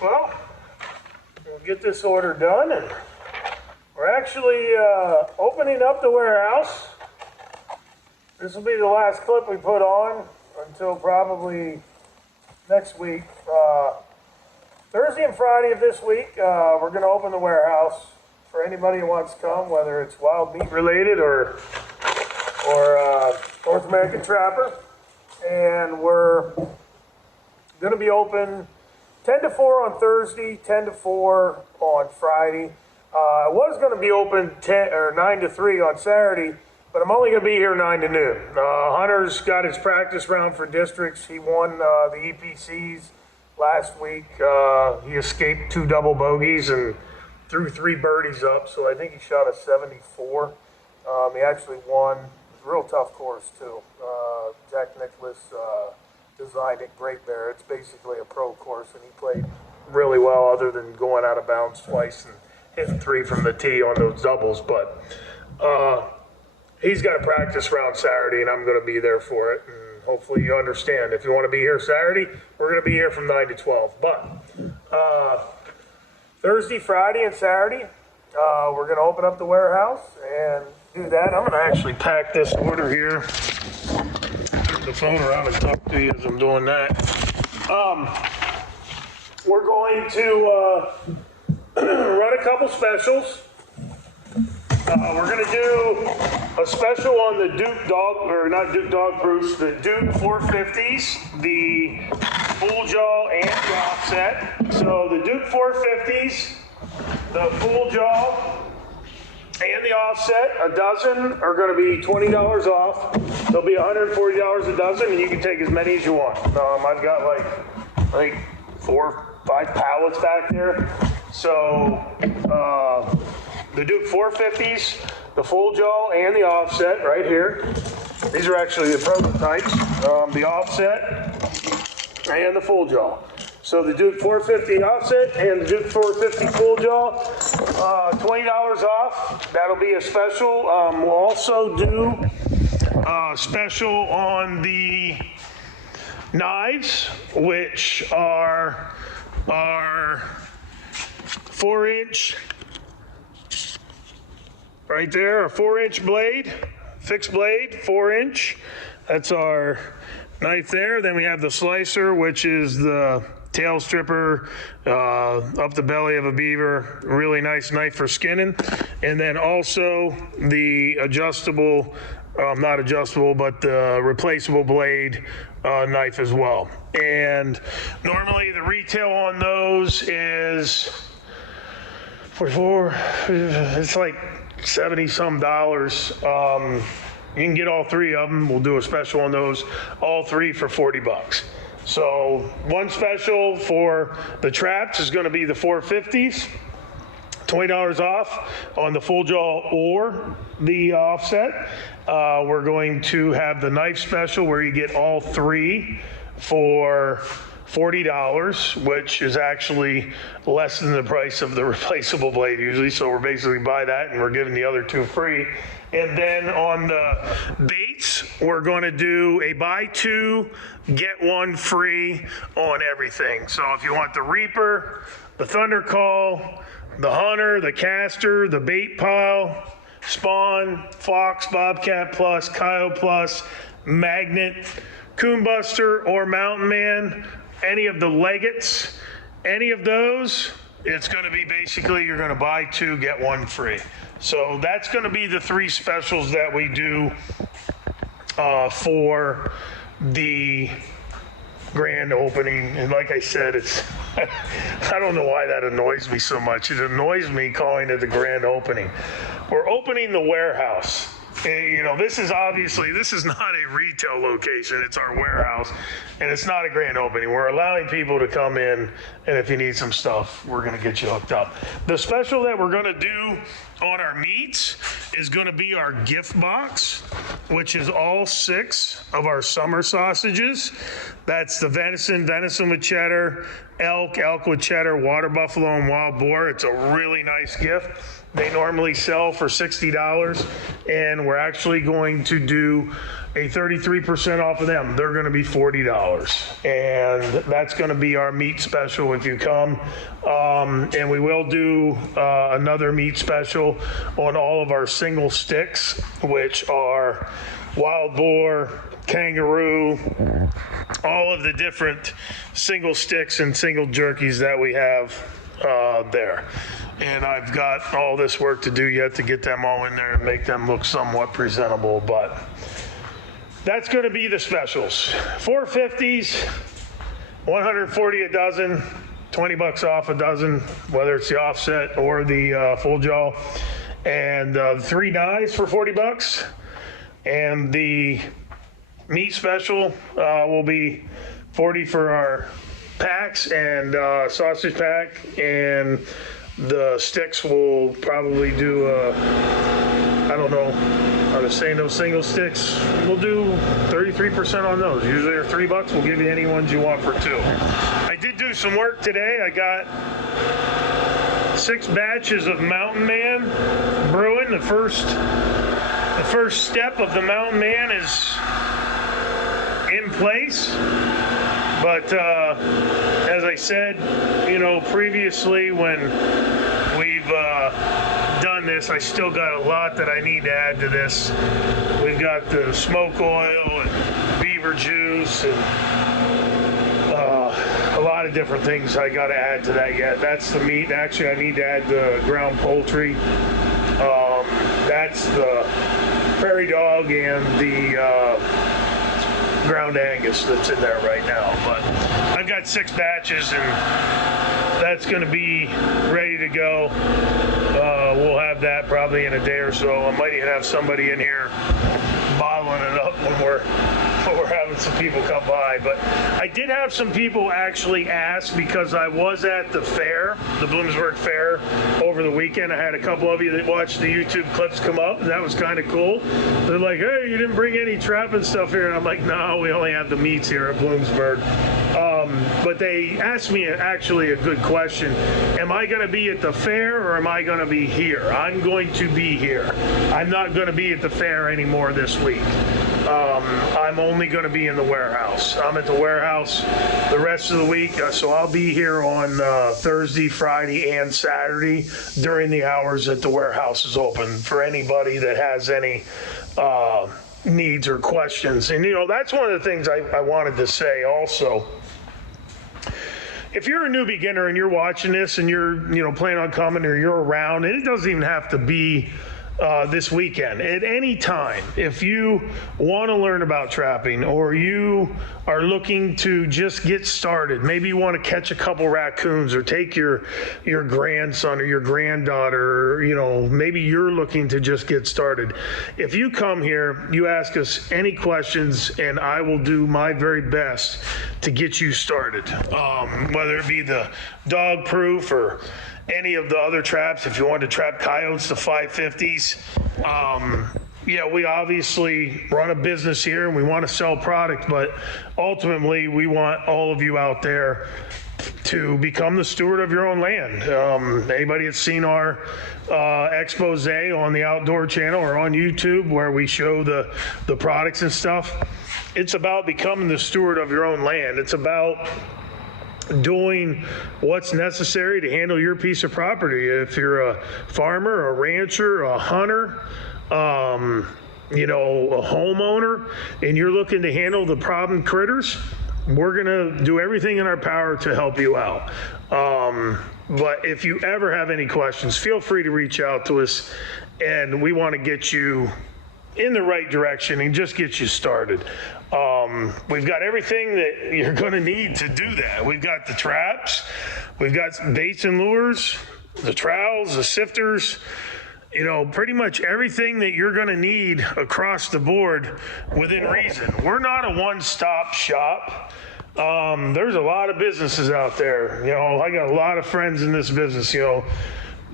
Well, we'll get this order done, and we're actually opening up the warehouse. This will be the last clip we put on until probably next week. Thursday and Friday of this week, we're going to open the warehouse for anybody who wants to come, whether it's wild meat related or North American Trapper. And we're going to be open 10 to 4 on Thursday, 10 to 4 on Friday. I was going to be open 9 to 3 on Saturday, but I'm only going to be here 9 to noon. Hunter's got his practice round for districts. He won the EPCs last week. He escaped 2 double bogeys and threw 3 birdies up, so I think he shot a 74. He actually won. It was a real tough course, too. Jack Nicklaus designed it, Great Bear. It's basically a pro course, and he played really well other than going out of bounds twice and hitting 3 from the tee on those doubles. But he's got a practice round Saturday, and I'm going to be there for it. And hopefully you understand. If you want to be here Saturday, we're going to be here from 9 to 12. But Thursday, Friday, and Saturday, we're going to open up the warehouse and do that. I'm going to actually pack this order here. Turn the phone around and talk to you as I'm doing that. We're going to run a couple specials. We're going to do a special on the Duke Dog, or not Duke Dog Proofs, the Duke 450s, the full jaw and the offset. So the Duke 450s, the full jaw and the offset, a dozen are going to be $20 off. They'll be $140 a dozen, and you can take as many as you want. I've got like, I think 4 or 5 pallets back there. So the Duke 450s, the full jaw and the offset right here. These are actually the prototypes. The offset and the full jaw. So the Duke 450 offset and the Duke 450 full jaw, $20 off. That'll be a special. We'll also do a special on the knives, which are our 4-inch, right there, a 4-inch blade, fixed blade, 4-inch. That's our knife there. Then we have the slicer, which is the tail stripper up the belly of a beaver. Really nice knife for skinning. And then also the adjustable, not adjustable, but the replaceable blade knife as well. And normally the retail on those is 44, it's like 70-some dollars. You can get all 3 of them. We'll do a special on those, all 3 for $40. So one special for the traps is going to be the 450s, $20 off on the full jaw or the offset. We're going to have the knife special where you get all 3 for $40, which is actually less than the price of the replaceable blade usually. So we're basically buy that and we're giving the other 2 free. And then on the baits, we're going to do a buy 2, get 1 free on everything. So if you want the Reaper, the Thunder Call, the Hunter, the Caster, the Bait Pile, Spawn, Fox, Bobcat Plus, Coyote Plus, Magnet, Coon Buster, or Mountain Man, any of the Legates, any of those, it's going to be basically you're going to buy 2, get 1 free. So that's going to be the 3 specials that we do for the grand opening. And like I said, it's I don't know why that annoys me so much. It annoys me calling it the grand opening. We're opening the warehouse. You know, this is not a retail location. It's our warehouse, and it's not a grand opening. We're allowing people to come in, and if you need some stuff, we're going to get you hooked up. The special that we're going to do on our meats is going to be our gift box, which is all 6 of our summer sausages. That's the venison with cheddar, elk with cheddar, water buffalo, and wild boar. It's a really nice gift. They normally sell for $60, and we're actually going to do a 33% off of them. They're going to be $40, and that's going to be our meat special if you come. And we will do another meat special on all of our single sticks, which are wild boar, kangaroo, all of the different single sticks and single jerkies that we have there. And I've got all this work to do yet to get them all in there and make them look somewhat presentable, but that's going to be the specials. 450s, 140 a dozen, 20 bucks off a dozen, whether it's the offset or the full jaw, and 3 knives for 40 bucks. And the meat special will be 40 for our packs and sausage pack, and the sticks will probably do I don't know how to say, those single sticks, we'll do 33% on those. Usually they're $3. We'll give you any ones you want for 2. I did do some work today. I got 6 batches of Mountain Man brewing. The first step of the Mountain Man is in place. But as I said, previously when we've done this, I still got a lot that I need to add to this. We've got the smoke oil and beaver juice and a lot of different things I got to add to that yet. That's the meat. Actually, I need to add the ground poultry. That's the prairie dog and the ground Angus that's in there right now. But I've got 6 batches, and that's going to be ready to go. We'll have that probably in a day or so. I might even have somebody in here bottling it up when we're having some people come by. But I did have some people actually ask, because I was at the fair, the Bloomsburg Fair, over the weekend. I had a couple of you that watched the YouTube clips come up, and that was kind of cool. They're like, hey, you didn't bring any trapping stuff here. And I'm like, no, we only have the meats here at Bloomsburg. But they asked me actually a good question. Am I going to be at the fair, or am I going to be here? I'm going to be here. I'm not going to be at the fair anymore this week. I'm only going to be in the warehouse. I'm at the warehouse the rest of the week, so I'll be here on Thursday, Friday, and Saturday during the hours that the warehouse is open for anybody that has any needs or questions. And, that's one of the things I wanted to say also. If you're a new beginner and you're watching this and you're, planning on coming, or you're around, and it doesn't even have to be this weekend, at any time, if you want to learn about trapping, or you are looking to just get started, maybe you want to catch a couple raccoons, or take your grandson or your granddaughter, or, maybe you're looking to just get started. If you come here, you ask us any questions, and I will do my very best to get you started. Whether it be the dog proof or any of the other traps, if you want to trap coyotes, the 550s. We obviously run a business here and we want to sell product, but ultimately we want all of you out there to become the steward of your own land. Anybody that's seen our expose on the Outdoor Channel or on YouTube, where we show the products and stuff, it's about becoming the steward of your own land. It's about doing what's necessary to handle your piece of property. If you're a farmer, a rancher, a hunter, a homeowner, and you're looking to handle the problem critters, we're gonna do everything in our power to help you out. But if you ever have any questions, feel free to reach out to us, and we want to get you in the right direction and just get you started. We've got everything that you're going to need to do that. We've got the traps, we've got baits and lures, the trowels, the sifters, pretty much everything that you're going to need across the board within reason. We're not a one-stop shop. There's a lot of businesses out there. I got a lot of friends in this business.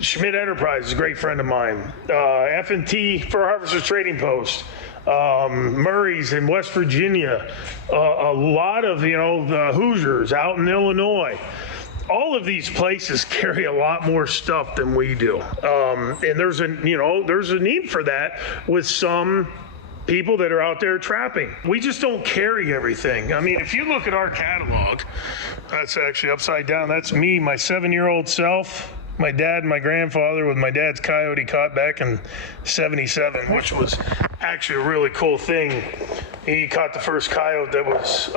Schmidt Enterprise is a great friend of mine. F&T Fur Harvesters Trading Post. Murray's in West Virginia. A lot of, the Hoosiers out in Illinois. all of these places carry a lot more stuff than we do. And there's a need for that with some people that are out there trapping. We just don't carry everything. I mean, if you look at our catalog, that's actually upside down. That's me, my 7-year-old self, my dad and my grandfather with my dad's Coyote caught back in 77, which was actually a really cool thing. He caught the first coyote that was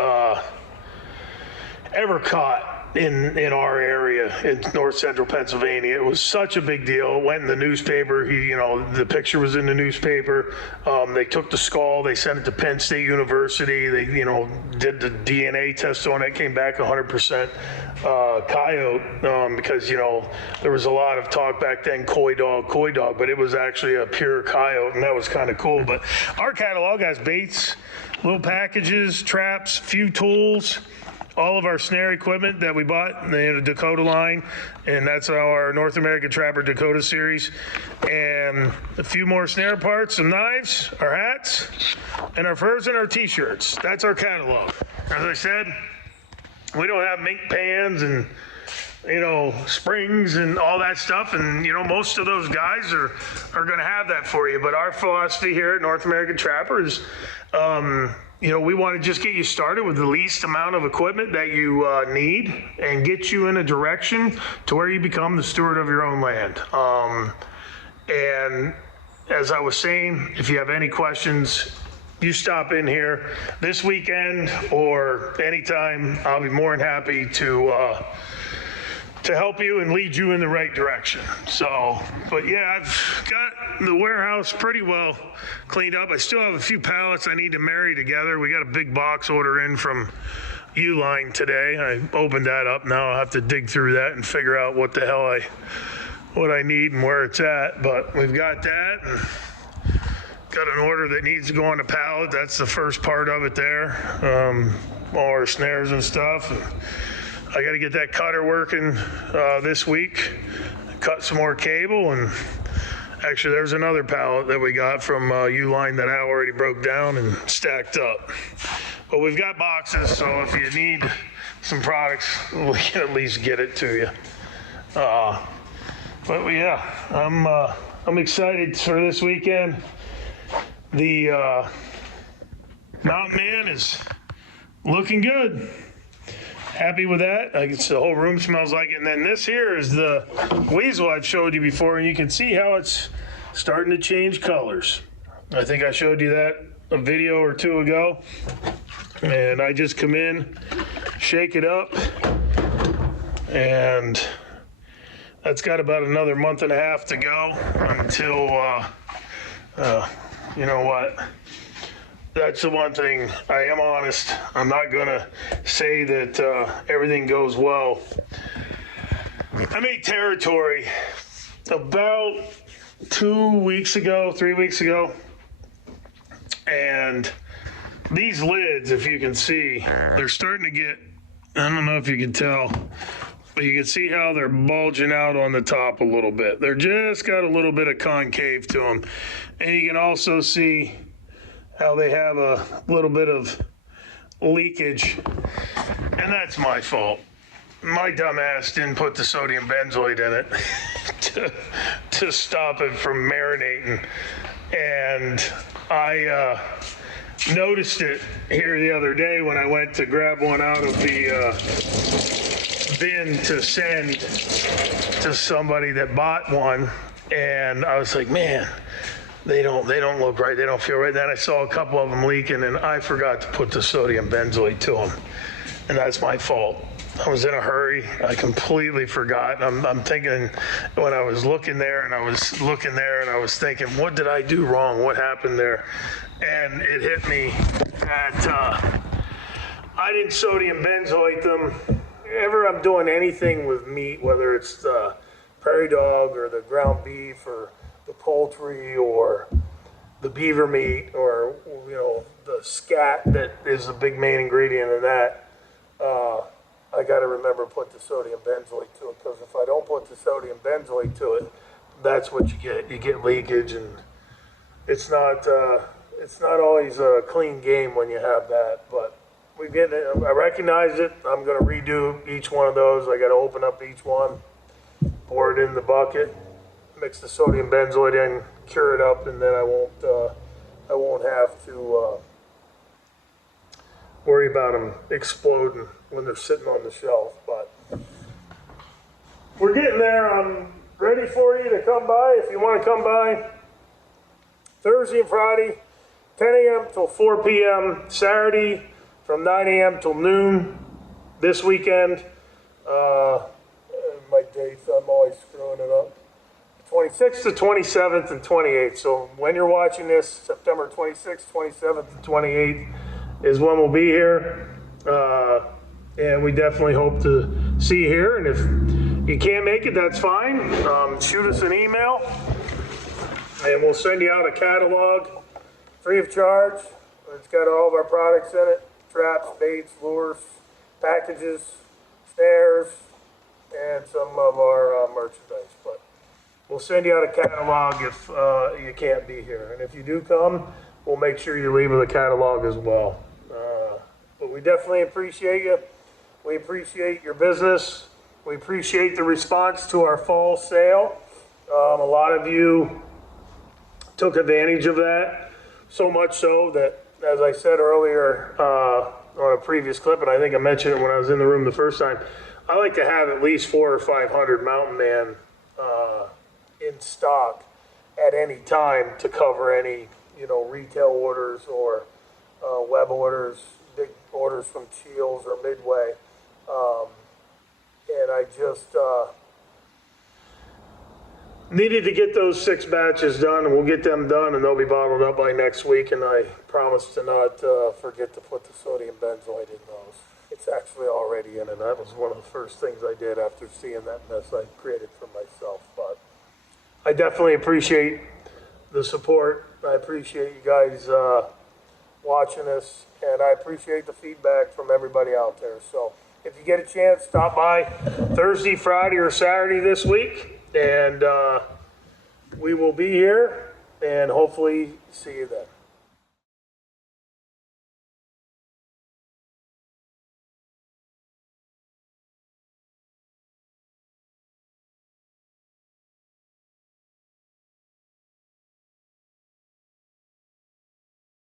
ever caught in our area in north central Pennsylvania. It was such a big deal. It went in the newspaper. The picture was in the newspaper. They took the skull, they sent it to Penn State University. They, did the DNA test on it, came back 100% coyote, because, there was a lot of talk back then, coy dog, but it was actually a pure coyote, and that was kind of cool. But our catalog has baits, little packages, traps, few tools, all of our snare equipment that we bought in the Dakota line, and that's our North American Trapper Dakota series, and a few more snare parts, some knives, our hats, and our furs and our t-shirts. That's our catalog. As I said, we don't have mink pans and springs and all that stuff, and most of those guys are going to have that for you. But our philosophy here at North American Trapper is we want to just get you started with the least amount of equipment that you need and get you in a direction to where you become the steward of your own land. And as I was saying, if you have any questions, you stop in here this weekend or anytime. I'll be more than happy to help you and lead you in the right direction. But yeah, I've got the warehouse pretty well cleaned up. I still have a few pallets I need to marry together. We got a big box order in from Uline today. I opened that up. Now I'll have to dig through that and figure out what the hell what I need and where it's at. But we've got that. And got an order that needs to go on a pallet. That's the first part of it there. All our snares and stuff. And I got to get that cutter working this week, cut some more cable, and actually there's another pallet that we got from Uline that I already broke down and stacked up. But we've got boxes, so if you need some products, we can at least get it to you. But yeah, I'm excited for this weekend. The Mountain Man is looking good. Happy with that. The whole room smells like it. And then this here is the weasel I've showed you before, and you can see how it's starting to change colors. I think I showed you that a video or two ago. And I just come in, shake it up, and that's got about another month and a half to go until, you know what? That's the one thing. I am honest. I'm not going to say that everything goes well. I made territory about 3 weeks ago. And these lids, if you can see, they're starting to get, I don't know if you can tell, but you can see how they're bulging out on the top a little bit. They're just got a little bit of concave to them. And you can also see how they have a little bit of leakage, and that's my fault. My dumb ass didn't put the sodium benzoate in it to stop it from marinating, and I noticed it here the other day when I went to grab one out of the bin to send to somebody that bought one, and I was like, man, They don't look right. They don't feel right. Then I saw a couple of them leaking, and I forgot to put the sodium benzoate to them, and that's my fault. I was in a hurry. I completely forgot. I'm thinking when I was looking there, and I was thinking, what did I do wrong? What happened there? And it hit me that I didn't sodium benzoate them. Whenever I'm doing anything with meat, whether it's the prairie dog or the ground beef or the poultry or the beaver meat or the scat that is the big main ingredient in that, I got to remember to put the sodium benzoate to it, because if I don't put the sodium benzoate to it, that's what you get. You get leakage, and it's not always a clean game when you have that. But I recognized it. I'm gonna redo each one of those. I gotta open up each one, pour it in the bucket, mix the sodium benzoate in, cure it up, and then I won't have to worry about them exploding when they're sitting on the shelf. But we're getting there. I'm ready for you to come by. If you want to come by Thursday and Friday, 10 a.m. till 4 p.m. Saturday from 9 a.m. till noon. This weekend, my dates, I'm always screwing it up. 26th to 27th and 28th. So when you're watching this, September 26th, 27th, and 28th is when we'll be here. And we definitely hope to see you here. And if you can't make it, that's fine. Shoot us an email and we'll send you out a catalog free of charge. It's got all of our products in it: traps, baits, lures, packages, snares, and some of our merchandise. But we'll send you out a catalog if you can't be here. And if you do come, we'll make sure you leave with a catalog as well. But we definitely appreciate you. We appreciate your business. We appreciate the response to our fall sale. A lot of you took advantage of that, so much so that, as I said earlier on a previous clip, and I think I mentioned it when I was in the room the first time, I like to have at least 400 or 500 Mountain Man in stock at any time to cover any, retail orders or web orders, big orders from Shields or Midway. And I just needed to get those 6 batches done, and we'll get them done, and they'll be bottled up by next week. And I promise to not forget to put the sodium benzoate in those. It's actually already in, and that was one of the first things I did after seeing that mess I created for myself. But I definitely appreciate the support. I appreciate you guys watching this, and I appreciate the feedback from everybody out there. So if you get a chance, stop by Thursday, Friday, or Saturday this week, and we will be here, and hopefully see you then.